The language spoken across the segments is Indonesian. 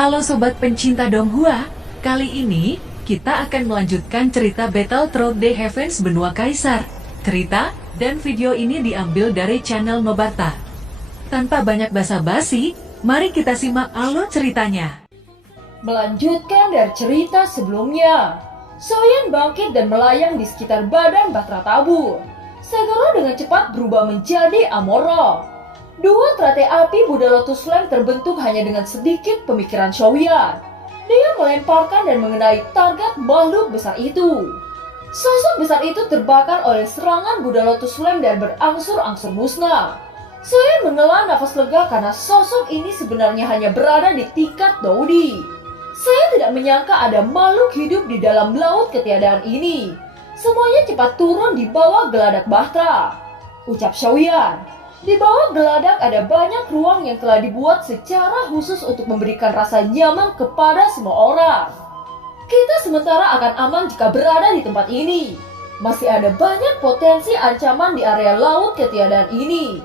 Halo sobat pencinta Donghua, kali ini kita akan melanjutkan cerita Battle Through the Heavens Benua Kaisar. Cerita dan video ini diambil dari channel Mebarta. Tanpa banyak basa-basi, mari kita simak alur ceritanya. Melanjutkan dari cerita sebelumnya, Soyan bangkit dan melayang di sekitar badan Batra Tabur. Segera dengan cepat berubah menjadi Amoro. Dua teratai api Buddha Lotus Flame terbentuk hanya dengan sedikit pemikiran Shoyan. Dia melemparkan dan mengenai target makhluk besar itu. Sosok besar itu terbakar oleh serangan Buddha Lotus Flame dan berangsur-angsur musnah. Saya menghela nafas lega karena sosok ini sebenarnya hanya berada di tingkat Daudi. Saya tidak menyangka ada makhluk hidup di dalam laut ketiadaan ini. Semuanya cepat turun di bawah geladak Batra. Ucap Shoyan. Di bawah geladak ada banyak ruang yang telah dibuat secara khusus untuk memberikan rasa nyaman kepada semua orang. Kita sementara akan aman jika berada di tempat ini. Masih ada banyak potensi ancaman di area laut ketiadaan ini.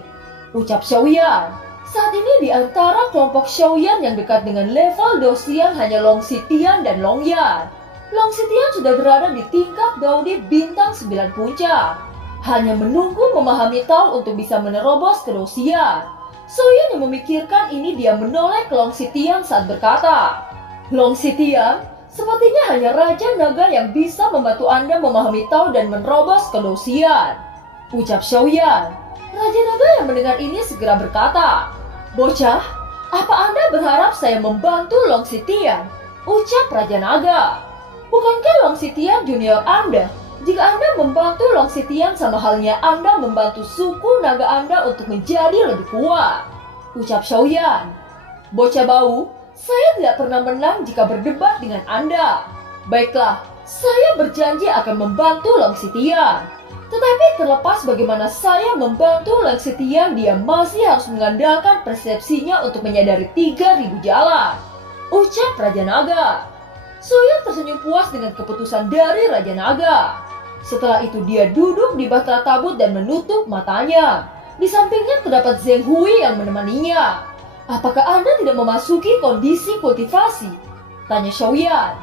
Ucap Shoyan. Saat ini di antara kelompok Shoyan yang dekat dengan level Dosian hanya Long Sitian dan Long Yan. Long Sitian sudah berada di tingkat Daudi bintang 9 puncak. Hanya menunggu memahami Tao untuk bisa menerobos ke Dosian. Soyan yang memikirkan ini dia menoleh ke Long Sitian saat berkata, Long Sitian, sepertinya hanya Raja Naga yang bisa membantu Anda memahami Tao dan menerobos ke Dosian. Ucap Shoyan. Raja Naga yang mendengar ini segera berkata, Bocah, apa Anda berharap saya membantu Long Sitian? Ucap Raja Naga. Bukankah Long Sitian junior Anda? Jika Anda membantu Long Sitian sama halnya Anda membantu suku naga Anda untuk menjadi lebih kuat. Ucap Shoyan. Bocah bau, saya tidak pernah menang jika berdebat dengan Anda. Baiklah, saya berjanji akan membantu Long Sitian. Tetapi terlepas bagaimana saya membantu Long Sitian, dia masih harus mengandalkan persepsinya untuk menyadari 3.000 jalan. Ucap Raja Naga. Soyan tersenyum puas dengan keputusan dari Raja Naga. Setelah itu dia duduk di Batra Tabut dan menutup matanya. Di sampingnya terdapat Zheng Hui yang menemaninya. Apakah Anda tidak memasuki kondisi kultivasi? Tanya Shoyan.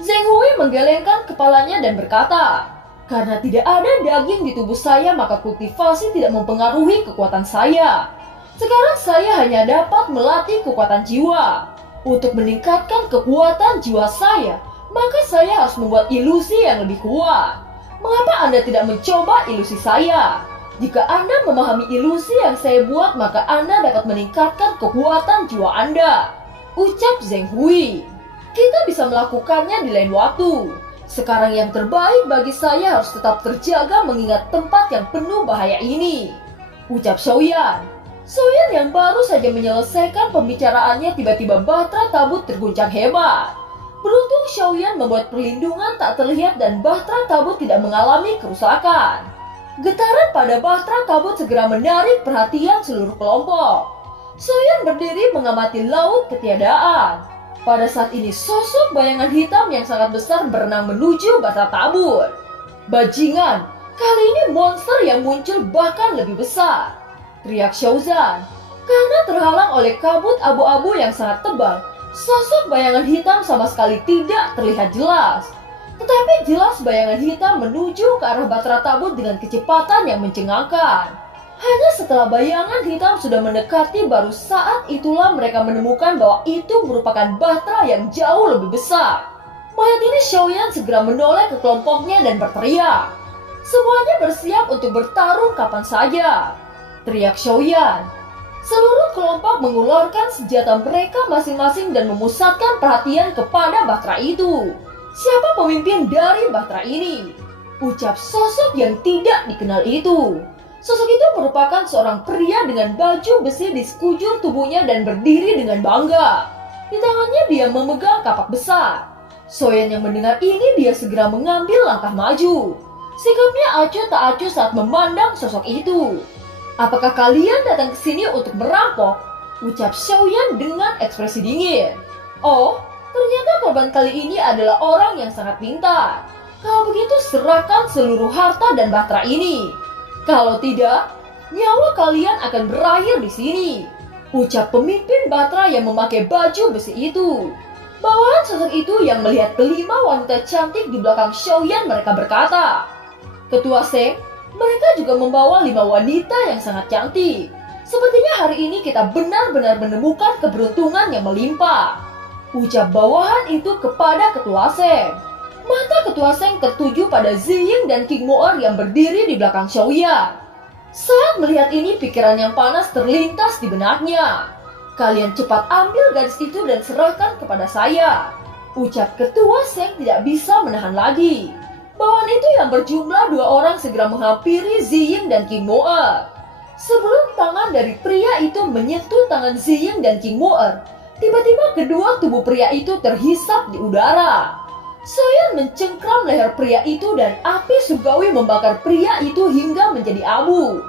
Zheng Hui menggelengkan kepalanya dan berkata, karena tidak ada daging di tubuh saya maka kultivasi tidak mempengaruhi kekuatan saya. Sekarang saya hanya dapat melatih kekuatan jiwa. Untuk meningkatkan kekuatan jiwa saya, maka saya harus membuat ilusi yang lebih kuat. Mengapa Anda tidak mencoba ilusi saya? Jika Anda memahami ilusi yang saya buat, maka Anda dapat meningkatkan kekuatan jiwa Anda. Ucap Zheng Hui. Kita bisa melakukannya di lain waktu. Sekarang yang terbaik bagi saya harus tetap terjaga mengingat tempat yang penuh bahaya ini. Ucap Shoyan. Soyan yang baru saja menyelesaikan pembicaraannya tiba-tiba Batra Tabut terguncang hebat. Beruntung Shoyan membuat perlindungan tak terlihat dan Batra Tabut tidak mengalami kerusakan. Getaran pada Batra Tabut segera menarik perhatian seluruh kelompok. Soyan berdiri mengamati laut ketiadaan. Pada saat ini sosok bayangan hitam yang sangat besar berenang menuju Batra Tabut. Bajingan, kali ini monster yang muncul bahkan lebih besar. Teriak Shouzan. Karena terhalang oleh kabut abu-abu yang sangat tebal, sosok bayangan hitam sama sekali tidak terlihat jelas. Tetapi jelas bayangan hitam menuju ke arah Batra Tabut dengan kecepatan yang mencengangkan. Hanya setelah bayangan hitam sudah mendekati baru saat itulah mereka menemukan bahwa itu merupakan Batra yang jauh lebih besar. Mayat ini Shoyan segera menoleh ke kelompoknya dan berteriak. Semuanya bersiap untuk bertarung kapan saja. Teriak Shoyan. Seluruh kelompok mengeluarkan senjata mereka masing-masing dan memusatkan perhatian kepada Batra itu. Siapa pemimpin dari Batra ini? Ucap sosok yang tidak dikenal itu. Sosok itu merupakan seorang pria dengan baju besi di sekujur tubuhnya dan berdiri dengan bangga. Di tangannya dia memegang kapak besar. Soyan yang mendengar ini dia segera mengambil langkah maju. Sikapnya acuh tak acuh saat memandang sosok itu. Apakah kalian datang ke sini untuk merampok? Ucap Shoyan dengan ekspresi dingin. Oh, ternyata korban kali ini adalah orang yang sangat pintar. Kalau begitu serahkan seluruh harta dan Batra ini. Kalau tidak, nyawa kalian akan berakhir di sini. ucap pemimpin Batra yang memakai baju besi itu. Bawahan sosok itu yang melihat kelima wanita cantik di belakang Xiaoyan mereka berkata, "Ketua Seng, mereka juga membawa 5 wanita yang sangat cantik. Sepertinya hari ini kita benar-benar menemukan keberuntungan yang melimpah," ucap bawahan itu kepada Ketua Seng. Mata Ketua Seng tertuju pada Ziying dan King Moer yang berdiri di belakang Xiaoyan. Saat melihat ini, pikiran yang panas terlintas di benaknya. "Kalian cepat ambil gadis itu dan serahkan kepada saya," ucap Ketua Seng tidak bisa menahan lagi. Bawahan itu yang berjumlah 2 orang segera menghampiri Ziying dan King Moer. Sebelum tangan dari pria itu menyentuh tangan Ziying dan King Moer, tiba-tiba kedua tubuh pria itu terhisap di udara. Xiaoyan mencengkram leher pria itu dan api surgawi membakar pria itu hingga menjadi abu.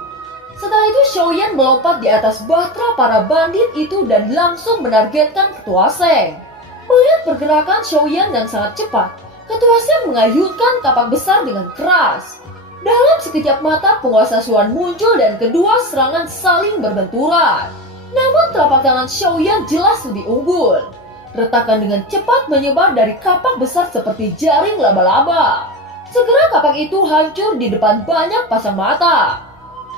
Setelah itu Xiaoyan melompat di atas bahtera para bandit itu dan langsung menargetkan Ketua Seng. Melihat pergerakan Xiaoyan yang sangat cepat, Ketua Seng mengayunkan kapak besar dengan keras. Dalam sekejap mata penguasa Suan muncul dan kedua serangan saling berbenturan. Namun telapak tangan Xiaoyan jelas lebih unggul. Retakan dengan cepat menyebar dari kapak besar seperti jaring laba-laba. Segera kapak itu hancur di depan banyak pasang mata.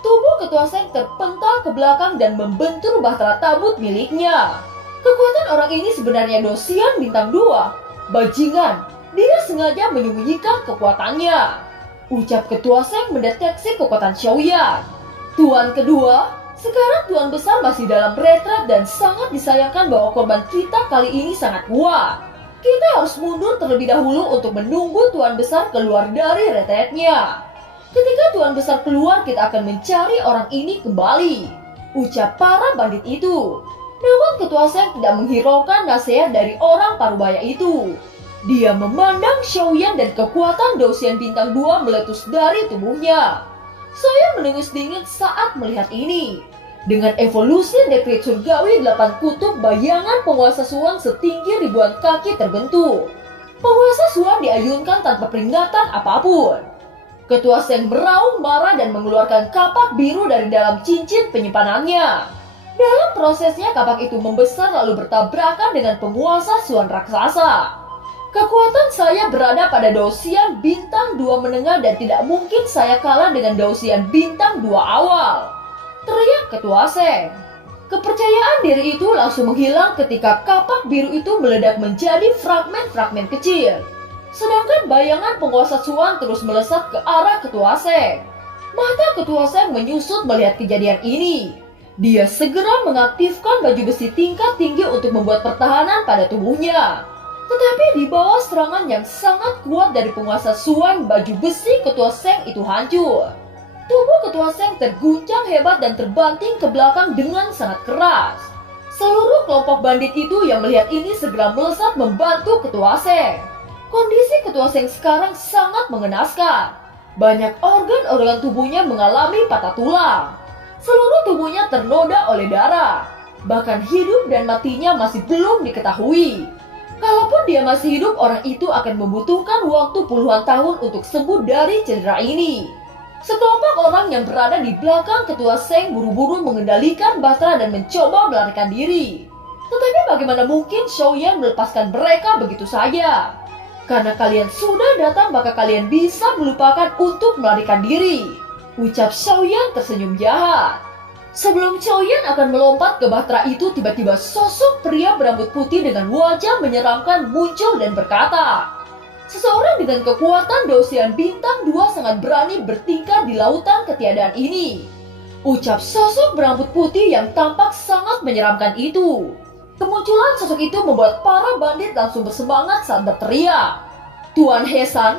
Tubuh Ketua Seng terpental ke belakang dan membentur bahtera tabut miliknya. Kekuatan orang ini sebenarnya Dosian bintang 2. Bajingan, dia sengaja menyembunyikan kekuatannya, ucap Ketua Seng mendeteksi kekuatan Xiaoyan. Tuan kedua, sekarang Tuan Besar masih dalam retret dan sangat disayangkan bahwa korban kita kali ini sangat kuat. Kita harus mundur terlebih dahulu untuk menunggu Tuan Besar keluar dari retretnya. Ketika Tuan Besar keluar, kita akan mencari orang ini kembali, ucap para bandit itu. Namun Ketua Seng tidak menghiraukan nasihat dari orang parubaya itu. Dia memandang Xiaoyan dan kekuatan Dosian bintang 2 meletus dari tubuhnya. Saya mendengus dingin saat melihat ini. Dengan evolusi dekret surgawi 8 kutub, bayangan penguasa Suan setinggi ribuan kaki terbentuk. Penguasa Suan diayunkan tanpa peringatan apapun. Ketua Seng meraung marah dan mengeluarkan kapak biru dari dalam cincin penyimpanannya. Dalam prosesnya kapak itu membesar lalu bertabrakan dengan penguasa Suan raksasa. Kekuatan saya berada pada Dosian bintang 2 menengah dan tidak mungkin saya kalah dengan Dosian bintang 2 awal, teriak Ketua Seng. Kepercayaan diri itu langsung menghilang ketika kapak biru itu meledak menjadi fragmen-fragmen kecil. Sedangkan bayangan penguasa Suan terus melesat ke arah Ketua Seng. Mata Ketua Seng menyusut melihat kejadian ini. Dia segera mengaktifkan baju besi tingkat tinggi untuk membuat pertahanan pada tubuhnya. Tetapi di bawah serangan yang sangat kuat dari penguasa Suan, baju besi Ketua Seng itu hancur. Tubuh Ketua Seng terguncang hebat dan terbanting ke belakang dengan sangat keras. Seluruh kelompok bandit itu yang melihat ini segera melesat membantu Ketua Seng. Kondisi Ketua Seng sekarang sangat mengenaskan. Banyak organ-organ tubuhnya mengalami patah tulang. Seluruh tubuhnya ternoda oleh darah. Bahkan hidup dan matinya masih belum diketahui. Kalaupun dia masih hidup, orang itu akan membutuhkan waktu puluhan tahun untuk sembuh dari cedera ini. Sekelompok orang yang berada di belakang Ketua Seng buru-buru mengendalikan bahtera dan mencoba melarikan diri. Tetapi bagaimana mungkin Xiaoyan melepaskan mereka begitu saja? Karena kalian sudah datang, maka kalian bisa melupakan untuk melarikan diri, ucap Xiaoyan tersenyum jahat. Sebelum Xiaoyan akan melompat ke bahtera itu, tiba-tiba sosok pria berambut putih dengan wajah menyeramkan muncul dan berkata, "Seseorang dengan kekuatan Dosian bintang 2 sangat berani bertingkah di lautan ketiadaan ini," ucap sosok berambut putih yang tampak sangat menyeramkan itu. Kemunculan sosok itu membuat para bandit langsung bersemangat saat berteriak, "Tuan Hesan,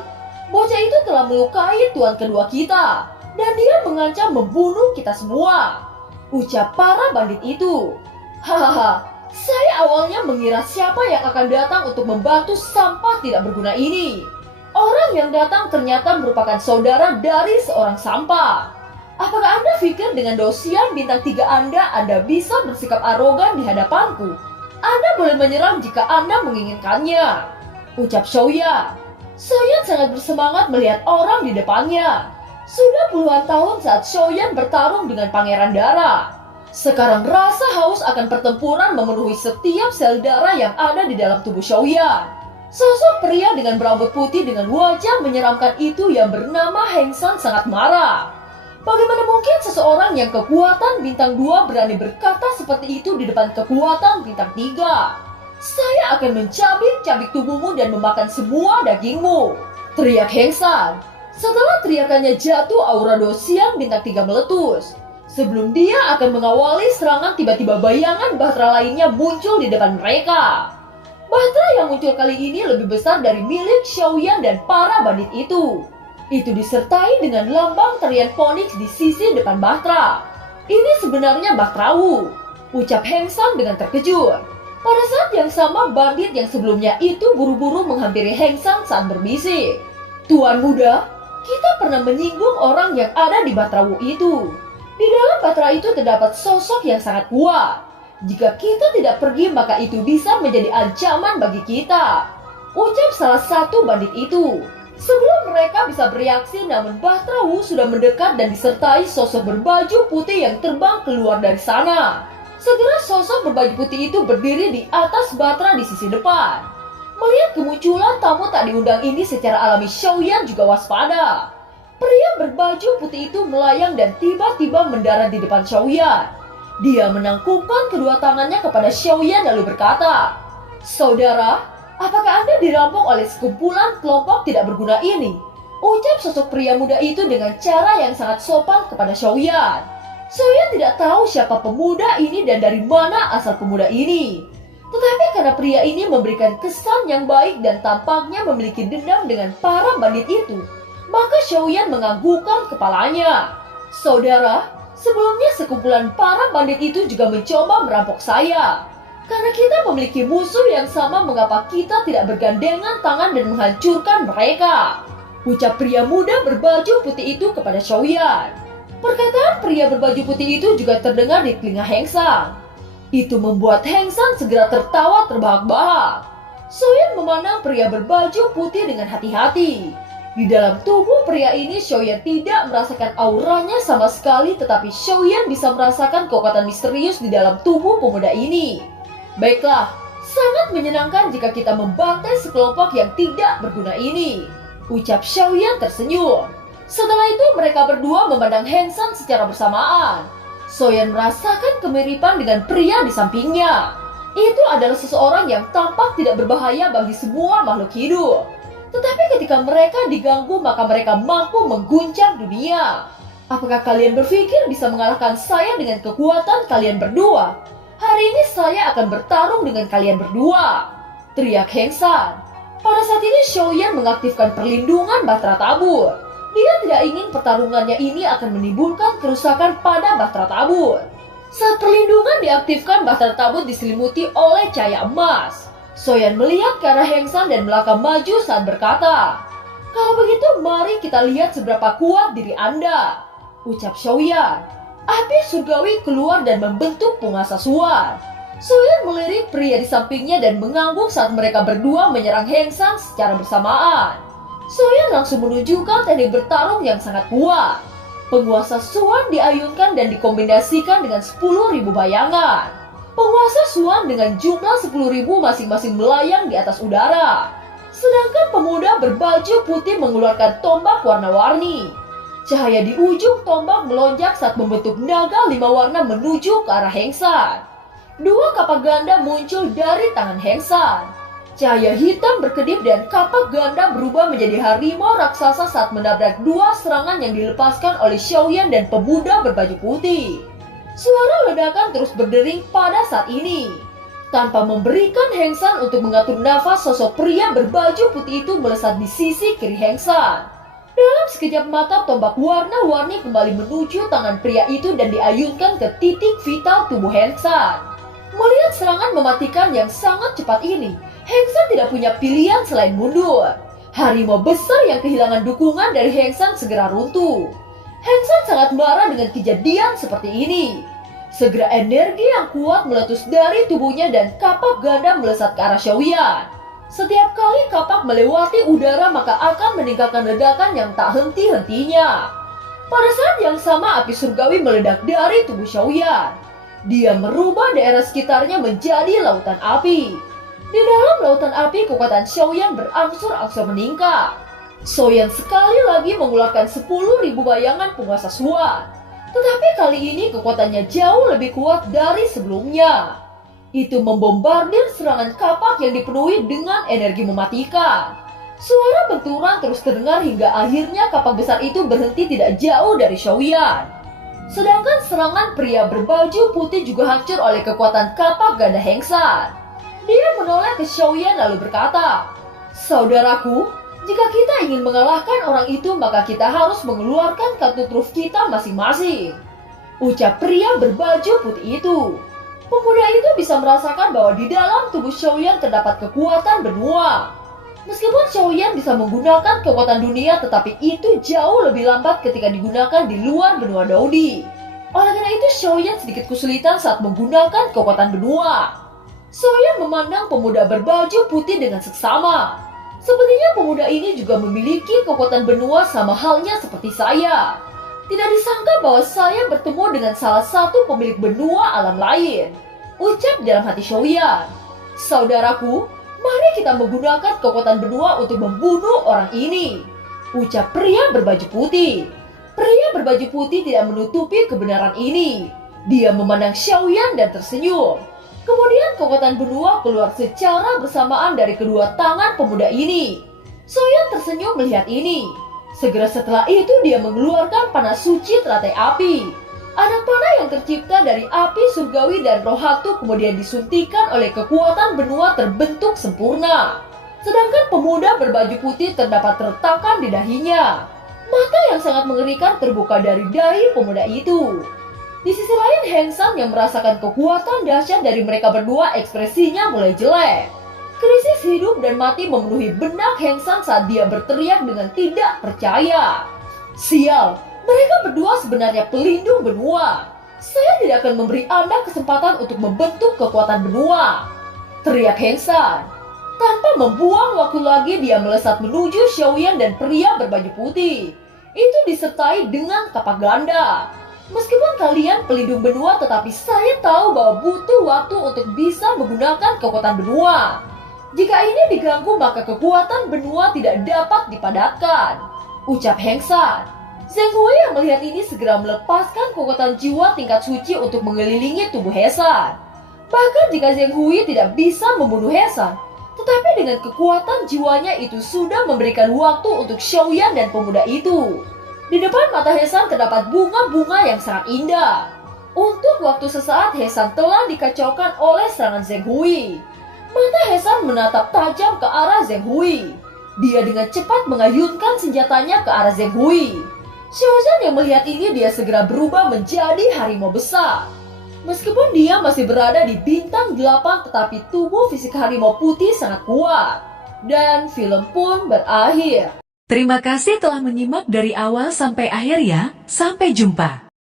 bocah itu telah melukai tuan kedua kita, dan dia mengancam membunuh kita semua," ucap para bandit itu. "Hahaha, saya awalnya mengira siapa yang akan datang untuk membantu sampah tidak berguna ini. Orang yang datang ternyata merupakan saudara dari seorang sampah. Apakah Anda pikir dengan Dosian bintang 3 Anda bisa bersikap arogan di hadapanku? Anda boleh menyerang jika Anda menginginkannya," ucap Xiaoyan. Xiaoyan sangat bersemangat melihat orang di depannya. Sudah puluhan tahun saat Xiaoyan bertarung dengan Pangeran Darah. Sekarang rasa haus akan pertempuran memenuhi setiap sel darah yang ada di dalam tubuh Xiaoyan. Sosok pria dengan berambut putih dengan wajah menyeramkan itu yang bernama Heng San sangat marah. Bagaimana mungkin seseorang yang kekuatan bintang 2 berani berkata seperti itu di depan kekuatan bintang 3? Saya akan mencabik-cabik tubuhmu dan memakan semua dagingmu, teriak Heng San. Setelah teriakannya jatuh, aura Dosian bintang 3 meletus. Sebelum dia akan mengawali serangan, tiba-tiba bayangan bahtera lainnya muncul di depan mereka. Bahtera yang muncul kali ini lebih besar dari milik Xiaoyan dan para bandit itu. Itu disertai dengan lambang tarian Phoenix di sisi depan bahtera. Ini sebenarnya Bahtera Wu, ucap Heng San dengan terkejut. Pada saat yang sama, bandit yang sebelumnya itu buru-buru menghampiri Heng San saat berbisik. Tuan muda, kita pernah menyinggung orang yang ada di Bahtera Wu itu. Di dalam bahtera itu terdapat sosok yang sangat kuat. Jika kita tidak pergi, maka itu bisa menjadi ancaman bagi kita, ucap salah satu bandit itu. Sebelum mereka bisa bereaksi, namun Bahtera Wu sudah mendekat dan disertai sosok berbaju putih yang terbang keluar dari sana. Segera sosok berbaju putih itu berdiri di atas bahtera di sisi depan. Melihat kemunculan tamu tak diundang ini secara alami, Xiaoyan juga waspada. Pria berbaju putih itu melayang dan tiba-tiba mendarat di depan Xiaoyan. Dia menangkupkan kedua tangannya kepada Xiaoyan lalu berkata, "Saudara, apakah Anda dirampok oleh sekumpulan kelompok tidak berguna ini?" ucap sosok pria muda itu dengan cara yang sangat sopan kepada Xiaoyan. Xiaoyan tidak tahu siapa pemuda ini dan dari mana asal pemuda ini. Tetapi karena pria ini memberikan kesan yang baik dan tampaknya memiliki dendam dengan para bandit itu, maka Xiaoyan menganggukkan kepalanya. "Saudara, sebelumnya sekumpulan para bandit itu juga mencoba merampok saya. Karena kita memiliki musuh yang sama, mengapa kita tidak bergandengan tangan dan menghancurkan mereka?" ucap pria muda berbaju putih itu kepada Xiaoyan. Perkataan pria berbaju putih itu juga terdengar di telinga Heng San. Itu membuat Heng San segera tertawa terbahak-bahak. Xiaoyan memandang pria berbaju putih dengan hati-hati. Di dalam tubuh pria ini, Xiaoyan tidak merasakan auranya sama sekali, tetapi Xiaoyan bisa merasakan kekuatan misterius di dalam tubuh pemuda ini. "Baiklah, sangat menyenangkan jika kita membantai sekelompok yang tidak berguna ini," ucap Xiaoyan tersenyum. Setelah itu mereka berdua memandang Heng San secara bersamaan. Xiaoyan merasakan kemiripan dengan pria di sampingnya. Itu adalah seseorang yang tampak tidak berbahaya bagi semua makhluk hidup. Tetapi ketika mereka diganggu, maka mereka mampu mengguncang dunia. "Apakah kalian berpikir bisa mengalahkan saya dengan kekuatan kalian berdua? Hari ini saya akan bertarung dengan kalian berdua," teriak Heng San. Pada saat ini Xiaoyan mengaktifkan perlindungan Bahtera Tabur. Dia tidak ingin pertarungannya ini akan menimbulkan kerusakan pada Bahtera Tabur. Saat perlindungan diaktifkan, Bahtera Tabur diselimuti oleh cahaya emas. Xiaoyan melihat ke arah Heng San dan melangkah maju saat berkata, "Kalau begitu mari kita lihat seberapa kuat diri Anda," ucap Xiaoyan. Api surgawi keluar dan membentuk penguasa Suan. Xiaoyan melirik pria di sampingnya dan mengangguk saat mereka berdua menyerang Heng San secara bersamaan. Xiaoyan langsung menunjukkan teknik bertarung yang sangat kuat. Penguasa Suan diayunkan dan dikombinasikan dengan 10.000 bayangan. Penguasa Suan dengan jumlah 10.000 masing-masing melayang di atas udara. Sedangkan pemuda berbaju putih mengeluarkan tombak warna-warni. Cahaya di ujung tombak melonjak saat membentuk naga 5 warna menuju ke arah Heng San. 2 kapak ganda muncul dari tangan Heng San. Cahaya hitam berkedip dan kapak ganda berubah menjadi harimau raksasa saat menabrak 2 serangan yang dilepaskan oleh Xiaoyan dan pemuda berbaju putih. Suara ledakan terus berdering pada saat ini. Tanpa memberikan Heng San untuk mengatur nafas, sosok pria berbaju putih itu melesat di sisi kiri Heng San. Dalam sekejap mata, tombak warna-warni kembali menuju tangan pria itu dan diayunkan ke titik vital tubuh Heng San. Melihat serangan mematikan yang sangat cepat ini, Heng San tidak punya pilihan selain mundur. Harimau besar yang kehilangan dukungan dari Heng San segera runtuh. Heng San sangat marah dengan kejadian seperti ini. Segera energi yang kuat meletus dari tubuhnya dan kapak ganda melesat ke arah Xiaoyan. Setiap kali kapak melewati udara maka akan meninggalkan ledakan yang tak henti-hentinya. Pada saat yang sama api surgawi meledak dari tubuh Xiaoyan. Dia merubah daerah sekitarnya menjadi lautan api. Di dalam lautan api, kekuatan Xiaoyan berangsur-angsur meningkat. Xiaoyan sekali lagi mengeluarkan 10.000 bayangan penguasa Suan. Tetapi kali ini kekuatannya jauh lebih kuat dari sebelumnya. Itu membombardir serangan kapak yang dipenuhi dengan energi mematikan. Suara benturan terus terdengar hingga akhirnya kapak besar itu berhenti tidak jauh dari Xiaoyan. Sedangkan serangan pria berbaju putih juga hancur oleh kekuatan kapak ganda Heng San. Dia menoleh ke Xiaoyan lalu berkata, "Saudaraku, jika kita ingin mengalahkan orang itu maka kita harus mengeluarkan kartu truf kita masing-masing," ucap pria berbaju putih itu. Pemuda itu bisa merasakan bahwa di dalam tubuh Xiaoyan terdapat kekuatan benua. Meskipun Xiaoyan bisa menggunakan kekuatan dunia, tetapi itu jauh lebih lambat ketika digunakan di luar benua Daudi. Oleh karena itu, Xiaoyan sedikit kesulitan saat menggunakan kekuatan benua. Xiaoyan memandang pemuda berbaju putih dengan seksama. Sepertinya pemuda ini juga memiliki kekuatan benua sama halnya seperti saya. Tidak disangka bahwa saya bertemu dengan salah satu pemilik benua alam lain, ucap dalam hati Xiaoyan. "Saudaraku, mari kita menggunakan kekuatan benua untuk membunuh orang ini," ucap pria berbaju putih. Pria berbaju putih tidak menutupi kebenaran ini. Dia memandang Xiaoyan dan tersenyum. Kemudian kekuatan benua keluar secara bersamaan dari kedua tangan pemuda ini. Xiaoyan tersenyum melihat ini. Segera setelah itu dia mengeluarkan panah suci teratai api. Anak panah yang tercipta dari api surgawi dan roh hatu kemudian disuntikan oleh kekuatan benua terbentuk sempurna. Sedangkan pemuda berbaju putih terdapat retakan di dahinya. Mata yang sangat mengerikan terbuka dari dahi pemuda itu. Di sisi lain, Heng San yang merasakan kekuatan dahsyat dari mereka berdua ekspresinya mulai jelek. Krisis hidup dan mati memenuhi benak Heng San saat dia berteriak dengan tidak percaya. "Sial, mereka berdua sebenarnya pelindung benua. Saya tidak akan memberi Anda kesempatan untuk membentuk kekuatan benua," teriak Heng San. Tanpa membuang waktu lagi, dia melesat menuju Xiaoyan dan pria berbaju putih. Itu disertai dengan kapak ganda. "Meskipun kalian pelindung benua, tetapi saya tahu bahwa butuh waktu untuk bisa menggunakan kekuatan benua. Jika ini diganggu, maka kekuatan benua tidak dapat dipadatkan," ucap Heng San. Zheng Hui yang melihat ini segera melepaskan kekuatan jiwa tingkat suci untuk mengelilingi tubuh He San. Bahkan jika Zheng Hui tidak bisa membunuh He San, tetapi dengan kekuatan jiwanya itu sudah memberikan waktu untuk Xiaoyan dan pemuda itu. Di depan mata He San terdapat bunga-bunga yang sangat indah. Untuk waktu sesaat He San telah dikacaukan oleh serangan Zheng Hui. Mata He San menatap tajam ke arah Zheng Hui. Dia dengan cepat mengayunkan senjatanya ke arah Zheng Hui. Xiaoyan yang melihat ini, dia segera berubah menjadi harimau besar. Meskipun dia masih berada di bintang 8, tetapi tubuh fisik harimau putih sangat kuat. Dan film pun berakhir. Terima kasih telah menyimak dari awal sampai akhir ya. Sampai jumpa.